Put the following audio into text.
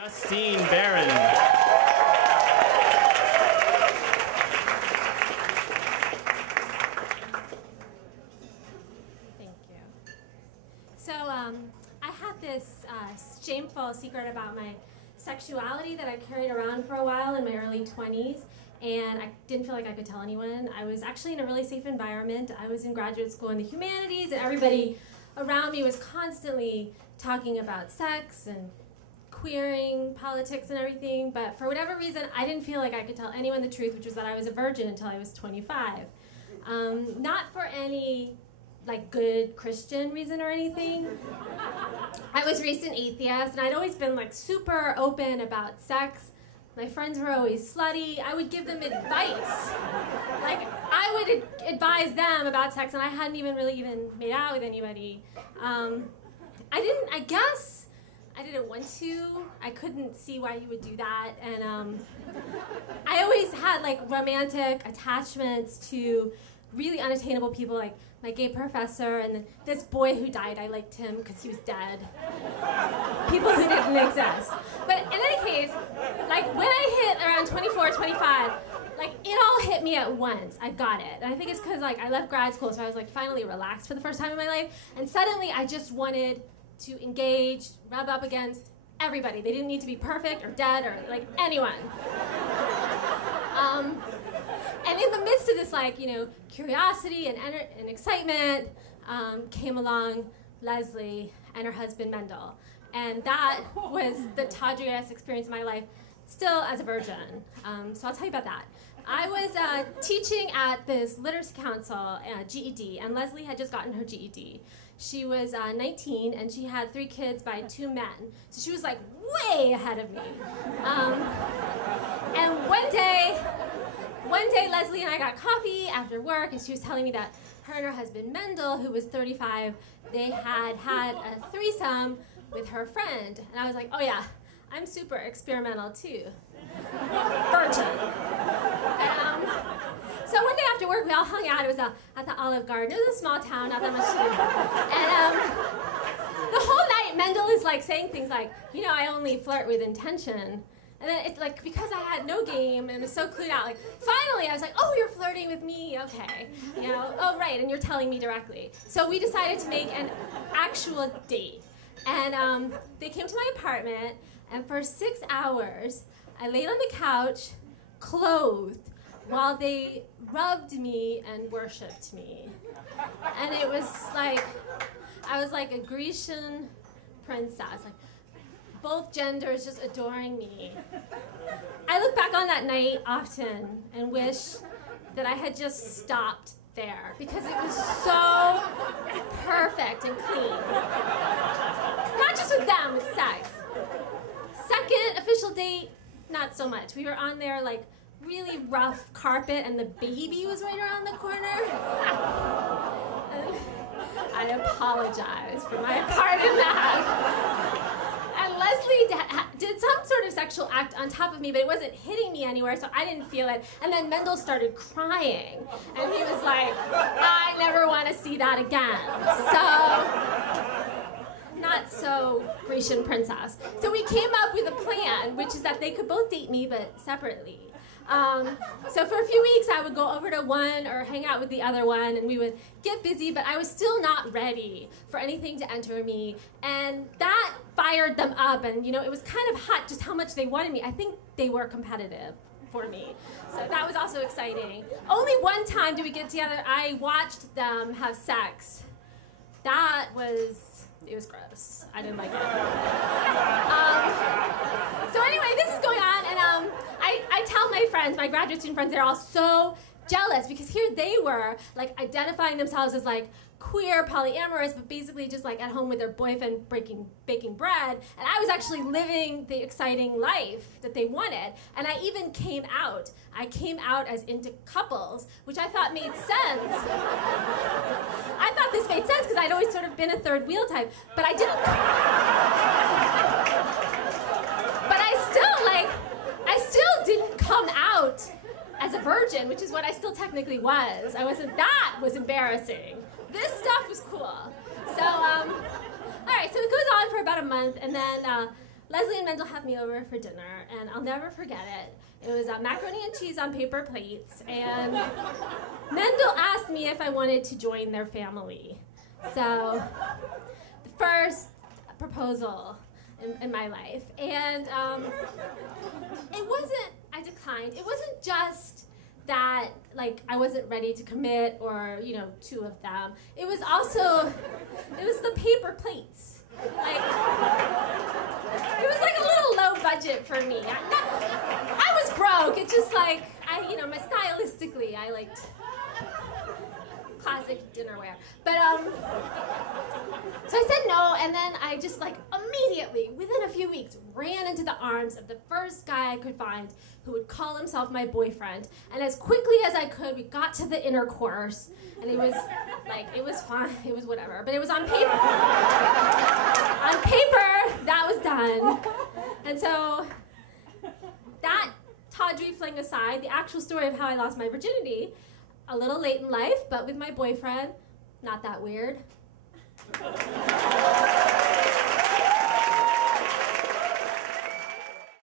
Justine Barron. Thank you. So I had this shameful secret about my sexuality that I carried around for a while in my early 20s, and I didn't feel like I could tell anyone. I was actually in a really safe environment. I was in graduate school in the humanities, and everybody around me was constantly talking about sex and queering, politics and everything, but for whatever reason, I didn't feel like I could tell anyone the truth, which was that I was a virgin until I was 25. Not for any good Christian reason or anything. I was raised an atheist, and I'd always been super open about sex. My friends were always slutty. I would give them advice. I would advise them about sex, and I hadn't even really made out with anybody. I guess I didn't want to. I couldn't see why you would do that. And I always had romantic attachments to really unattainable people, like my gay professor and this boy who died. I liked him because he was dead. People who didn't exist. But in any case, when I hit around 24, 25, it all hit me at once. I got it. And I think it's because I left grad school, so I was finally relaxed for the first time in my life. And suddenly I just wanted to engage, rub up against everybody. They didn't need to be perfect or dead or anyone. And in the midst of this curiosity and excitement came along Leslie and her husband Mendel. And that was the tawdriest experience of my life, still as a virgin. So I'll tell you about that. I was teaching at this literacy council, GED, and Leslie had just gotten her GED. She was 19, and she had 3 kids by 2 men. So she was way ahead of me. And one day Leslie and I got coffee after work, and she was telling me that her and her husband Mendel, who was 35, they had a threesome with her friend. And I was like, oh yeah, I'm super experimental too. Virgin. And, so one day after work, we all hung out. It was at the Olive Garden. It was a small town, not that much to do. And the whole night, Mendel is saying things like, I only flirt with intention. And then it's because I had no game and was so clued out, finally I was like, oh, you're flirting with me, okay. Oh right, and you're telling me directly. So we decided to make an actual date. And they came to my apartment, and for 6 hours, I laid on the couch, clothed, while they rubbed me and worshipped me. And it was I was like a Grecian princess, both genders just adoring me. I look back on that night often and wish that I had just stopped there, because it was so perfect and clean. Not just with them, with sex. Second official date, not so much. We were on their really rough carpet, and the baby was right around the corner. I apologize for my part in that. And Leslie did some sort of sexual act on top of me, but it wasn't hitting me anywhere, so I didn't feel it. And then Mendel started crying, and he was like, I never want to see that again. So, not so Grecian princess. So we came up with a plan, which is that they could both date me, but separately. So for a few weeks, I would go over to one or hang out with the other one, and we would get busy, but I was still not ready for anything to enter me. And that fired them up, and it was kind of hot just how much they wanted me. I think they were competitive for me. So that was also exciting. Only one time did we get together. I watched them have sex. It was gross. I didn't like it. So anyway, this is going on, and I tell my friends, my graduate student friends, they're all so jealous, because here they were, identifying themselves as, queer, polyamorous, but basically just, at home with their boyfriend baking bread, and I was actually living the exciting life that they wanted, and I even came out. I came out as into couples, which I thought made sense. I thought this made sense, because I'd always sort of been a third wheel type, but I didn't... But I still didn't come out as a virgin, which is what I still technically was. That was embarrassing. This stuff was cool. So, all right, so it goes on for about a month, and then Leslie and Mendel had me over for dinner, and I'll never forget it. It was macaroni and cheese on paper plates, and Mendel asked me if I wanted to join their family. So, the first proposal in my life. And I declined. It wasn't just that, like, I wasn't ready to commit or, two of them. It was the paper plates. Like, it was like a little low budget for me. I was broke. It's just like, stylistically, I liked classic dinnerware. But, so I said no, and then I just, immediately, within a few weeks, ran into the arms of the first guy I could find who would call himself my boyfriend. And as quickly as I could, we got to the intercourse, and it was fine, it was whatever. But it was on paper. On paper, that was done. And so, that tawdry fling aside, the actual story of how I lost my virginity, a little late in life, but with my boyfriend, not that weird.